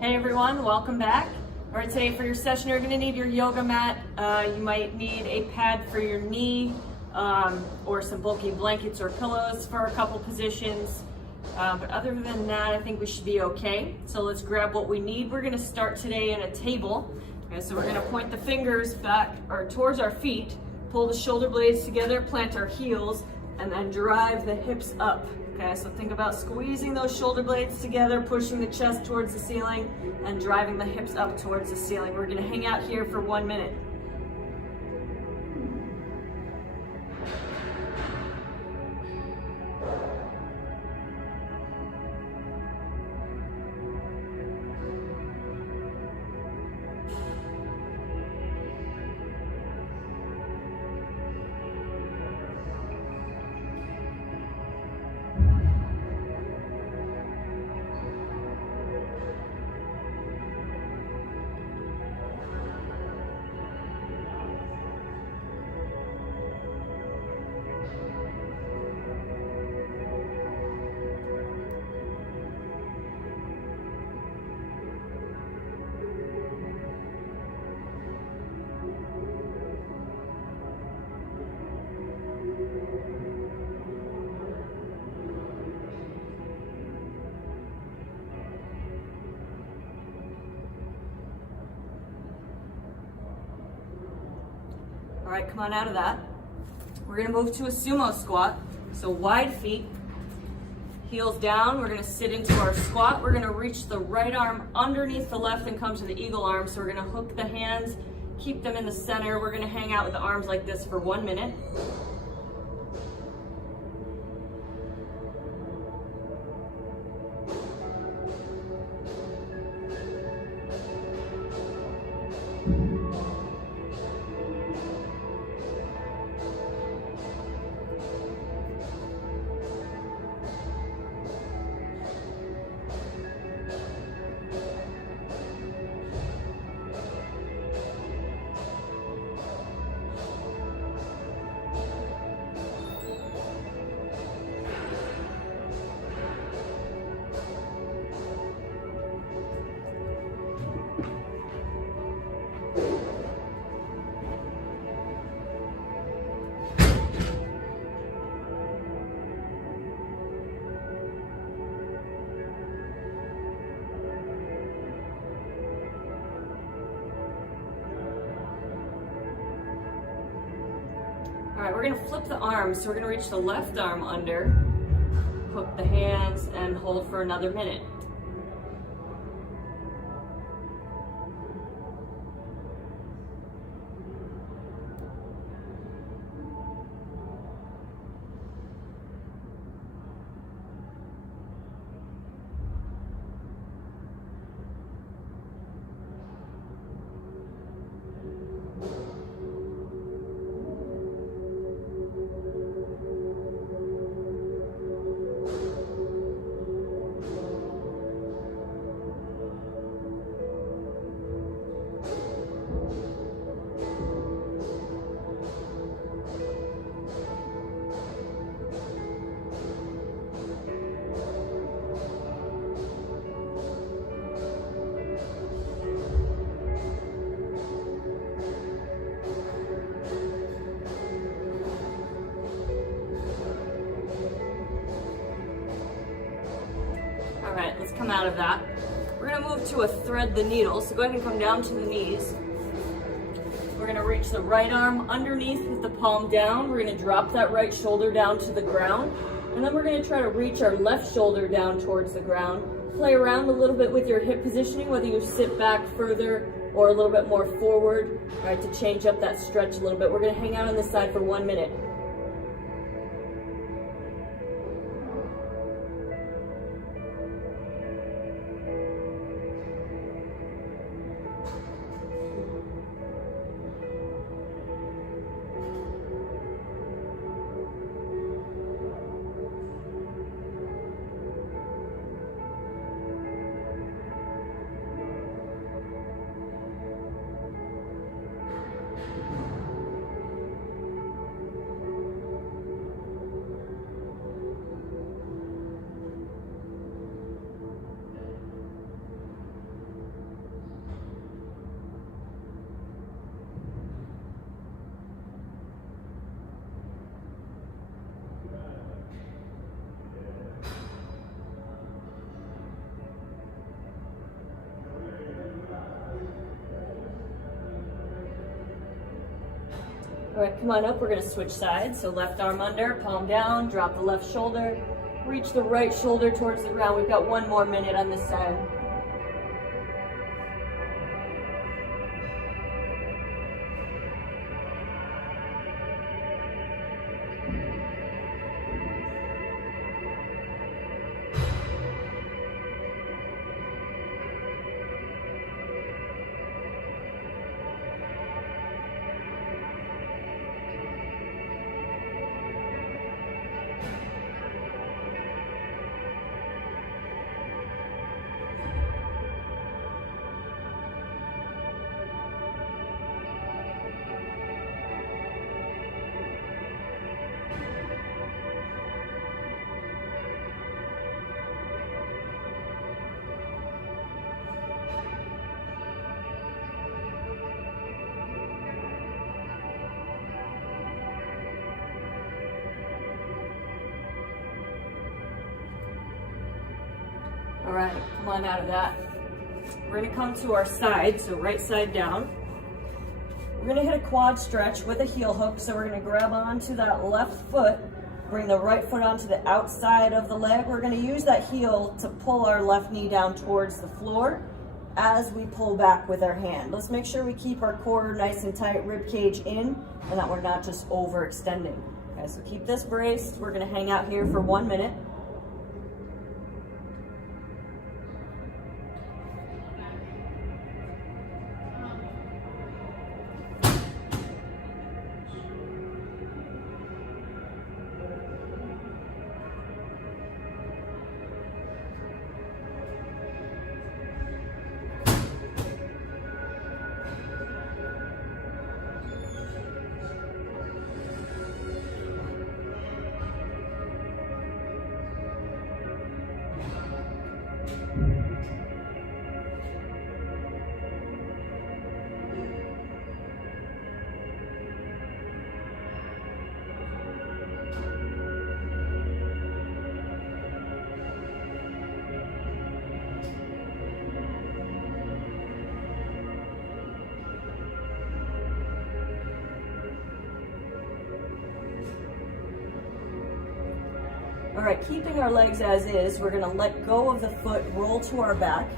Hey everyone, welcome back. All right, today for your session, you're gonna need your yoga mat. You might need a pad for your knee or some bulky blankets or pillows for a couple positions. But other than that, I think we should be okay. So let's grab what we need. We're gonna start today in a table. Okay, so we're gonna point the fingers back or towards our feet, pull the shoulder blades together, plant our heels, and then drive the hips up. Okay, so think about squeezing those shoulder blades together, pushing the chest towards the ceiling, and driving the hips up towards the ceiling. We're gonna hang out here for 1 minute. All right, come on out of that. We're gonna move to a sumo squat. So wide feet, heels down. We're gonna sit into our squat. We're gonna reach the right arm underneath the left and come to the eagle arm. So we're gonna hook the hands, keep them in the center. We're gonna hang out with the arms like this for 1 minute. All right, we're gonna flip the arms. So we're gonna reach the left arm under, hook the hands, and hold for another minute. All right, let's come out of that. We're gonna move to a thread the needle. So go ahead and come down to the knees. We're gonna reach the right arm underneath with the palm down. We're gonna drop that right shoulder down to the ground. And then we're gonna try to reach our left shoulder down towards the ground. Play around a little bit with your hip positioning, whether you sit back further or a little bit more forward, all right, to change up that stretch a little bit. We're gonna hang out on this side for 1 minute. All right, come on up. We're gonna switch sides. So left arm under, palm down, drop the left shoulder, reach the right shoulder towards the ground. We've got 1 more minute on this side. All right, come on out of that. We're gonna come to our side, so right side down. We're gonna hit a quad stretch with a heel hook, so we're gonna grab onto that left foot, bring the right foot onto the outside of the leg. We're gonna use that heel to pull our left knee down towards the floor as we pull back with our hand. Let's make sure we keep our core nice and tight, rib cage in, and that we're not just overextending. Okay, so keep this braced. We're gonna hang out here for 1 minute. All right, keeping our legs as is, we're gonna let go of the foot, roll to our back.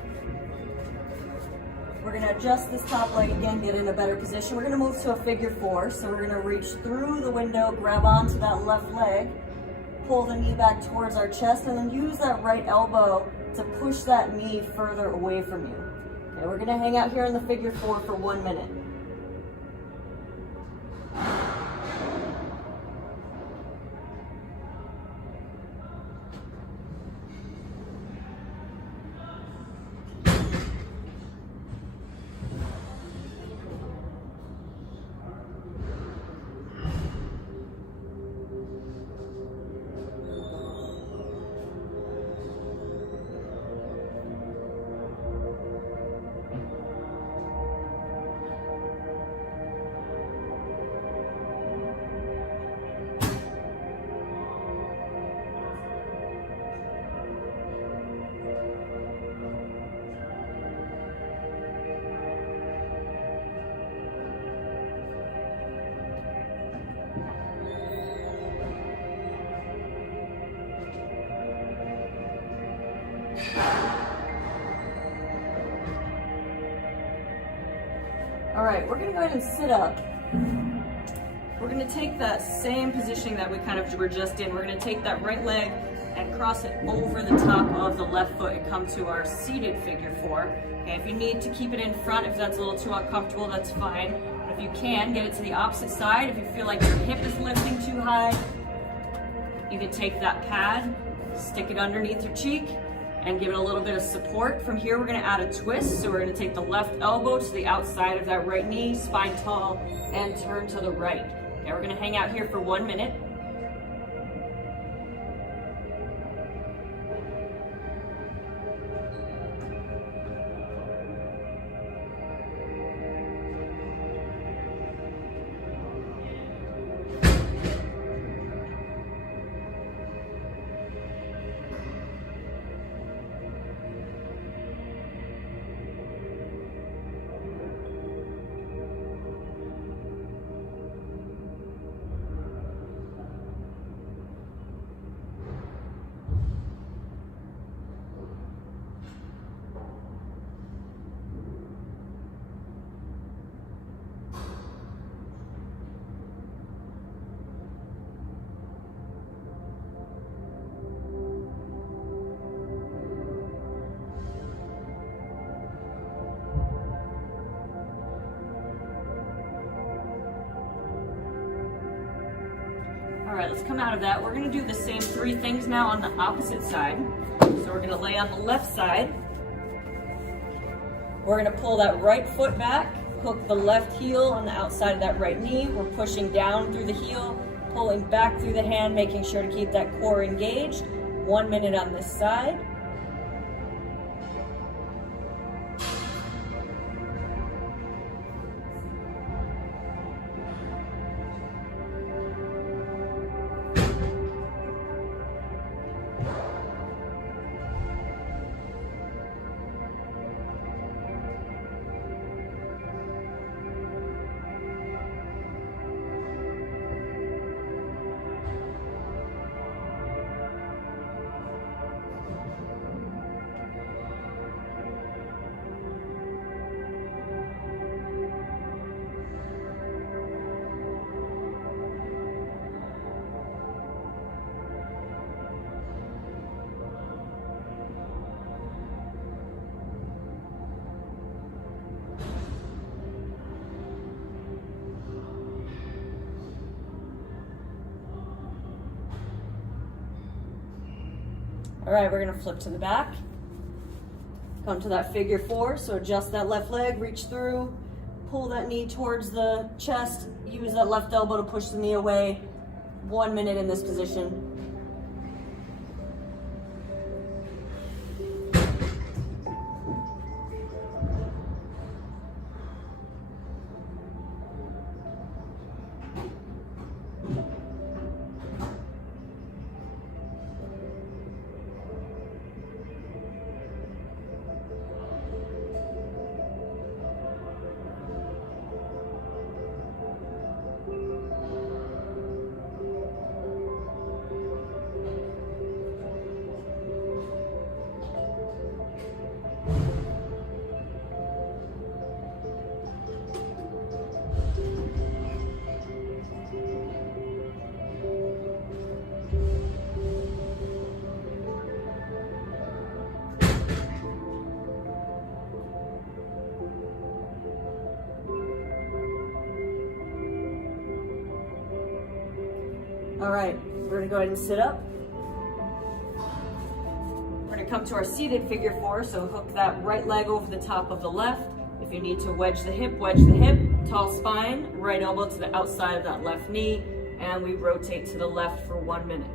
We're gonna adjust this top leg again, get in a better position. We're gonna move to a figure 4. So we're gonna reach through the window, grab onto that left leg, pull the knee back towards our chest, and then use that right elbow to push that knee further away from you. Okay, we're gonna hang out here in the figure 4 for 1 minute. All right, we're gonna go ahead and sit up. We're gonna take that same positioning that we kind of were just in. We're gonna take that right leg and cross it over the top of the left foot and come to our seated figure 4. Okay, if you need to keep it in front, if that's a little too uncomfortable, that's fine. If you can, get it to the opposite side. If you feel like your hip is lifting too high, you can take that pad, stick it underneath your cheek, and give it a little bit of support. From here, we're gonna add a twist. So we're gonna take the left elbow to the outside of that right knee, spine tall, and turn to the right. Okay, we're gonna hang out here for 1 minute. All right, let's come out of that. We're gonna do the same 3 things now on the opposite side. So we're gonna lay on the left side. We're gonna pull that right foot back, hook the left heel on the outside of that right knee. We're pushing down through the heel, pulling back through the hand, making sure to keep that core engaged. 1 minute on this side. All right, we're gonna flip to the back. Come to that figure 4, so adjust that left leg, reach through, pull that knee towards the chest, use that left elbow to push the knee away. 1 minute in this position. All right, we're gonna go ahead and sit up. We're gonna come to our seated figure 4, so hook that right leg over the top of the left. If you need to wedge the hip, tall spine, right elbow to the outside of that left knee, and we rotate to the left for 1 minute.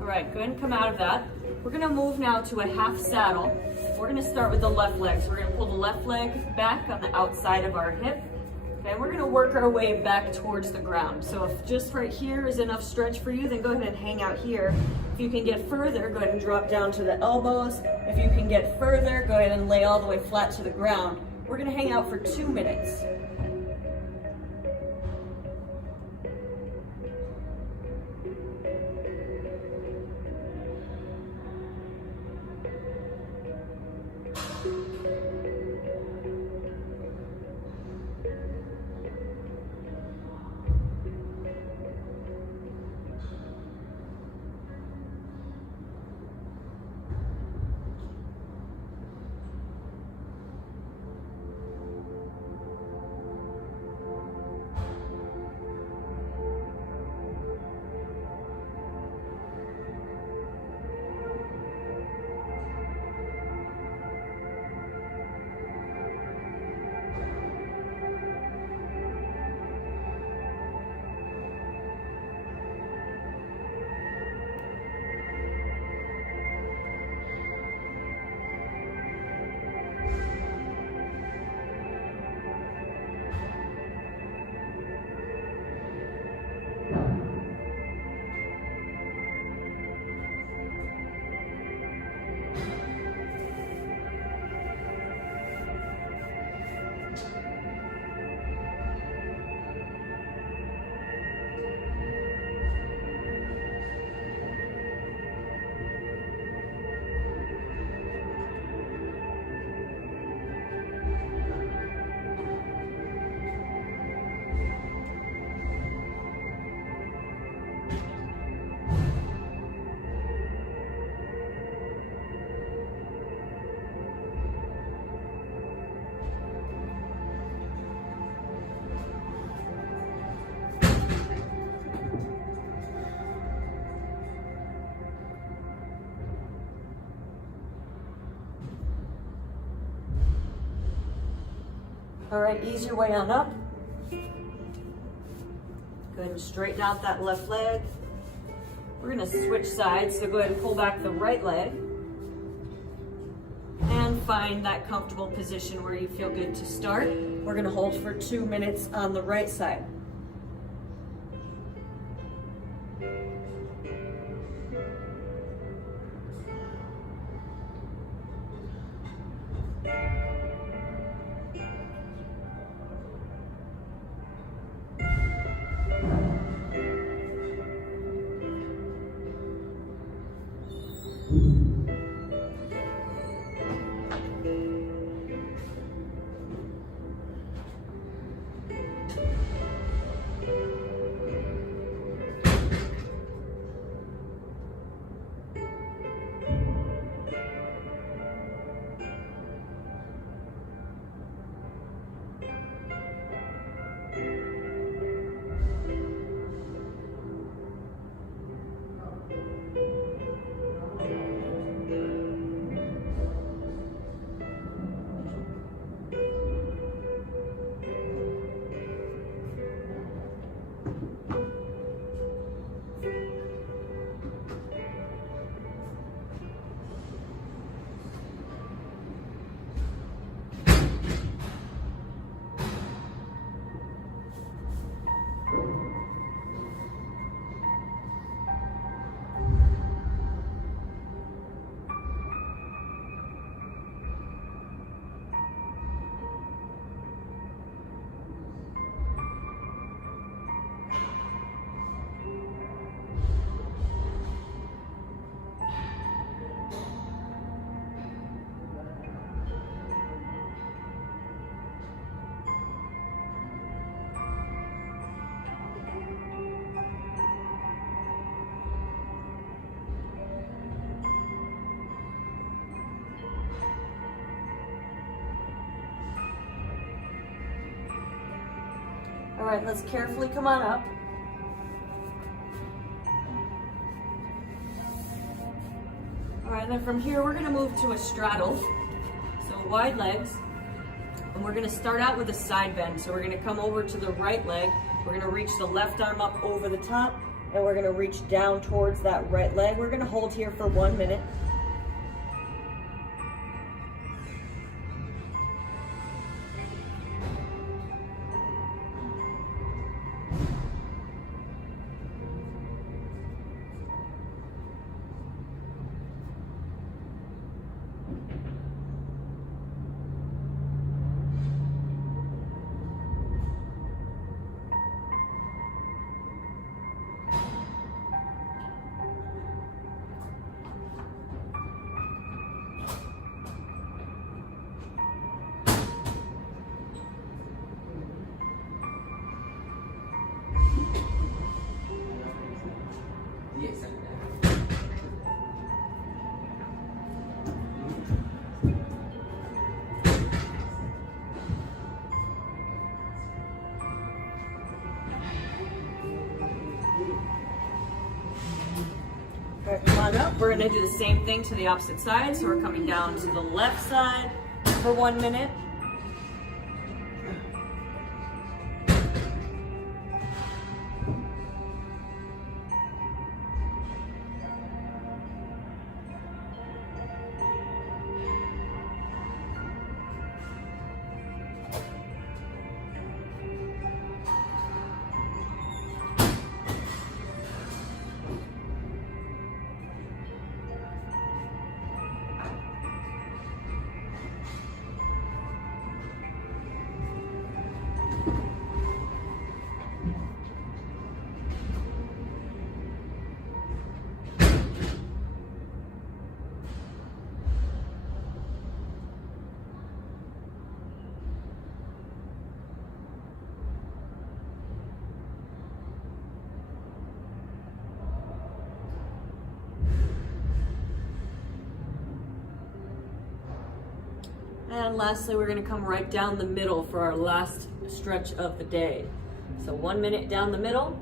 All right, go ahead and come out of that. We're gonna move now to a half saddle. We're gonna start with the left leg. So we're gonna pull the left leg back on the outside of our hip. Okay, we're gonna work our way back towards the ground. So if just right here is enough stretch for you, then go ahead and hang out here. If you can get further, go ahead and drop down to the elbows. If you can get further, go ahead and lay all the way flat to the ground. We're gonna hang out for 2 minutes. All right, ease your way on up. Go ahead and straighten out that left leg. We're gonna switch sides, so go ahead and pull back the right leg and find that comfortable position where you feel good to start. We're gonna hold for 2 minutes on the right side. All right, let's carefully come on up. All right, then from here, we're gonna move to a straddle. So wide legs, and we're gonna start out with a side bend. So we're gonna come over to the right leg. We're gonna reach the left arm up over the top, and we're gonna reach down towards that right leg. We're gonna hold here for 1 minute. All right, come on up. We're gonna do the same thing to the opposite side. So we're coming down to the left side for 1 minute. And lastly, we're gonna come right down the middle for our last stretch of the day. So 1 minute down the middle.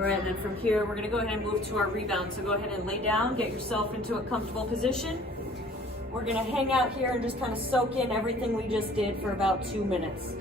All right, and then from here, we're gonna go ahead and move to our rebound. So go ahead and lay down, get yourself into a comfortable position. We're gonna hang out here and just kind of soak in everything we just did for about 2 minutes.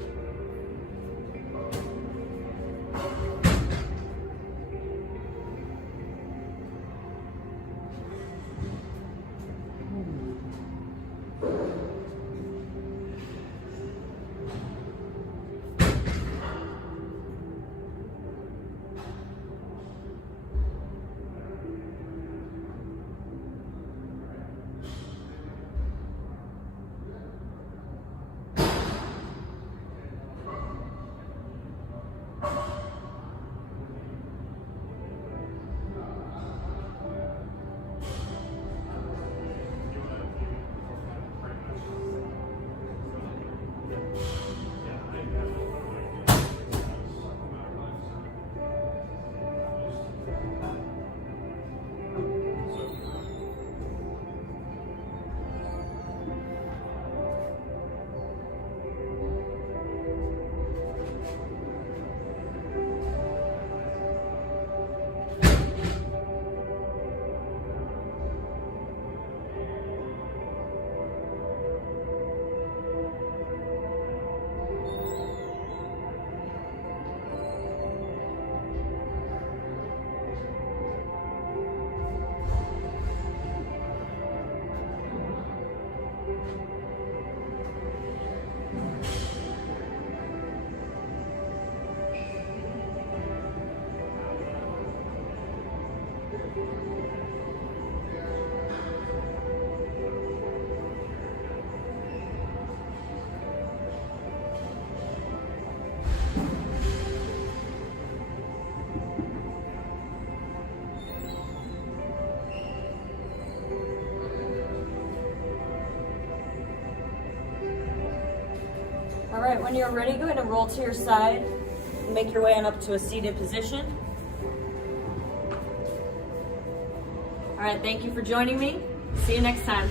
All right, when you're ready, go ahead and roll to your side. Make your way on up to a seated position. All right, thank you for joining me. See you next time.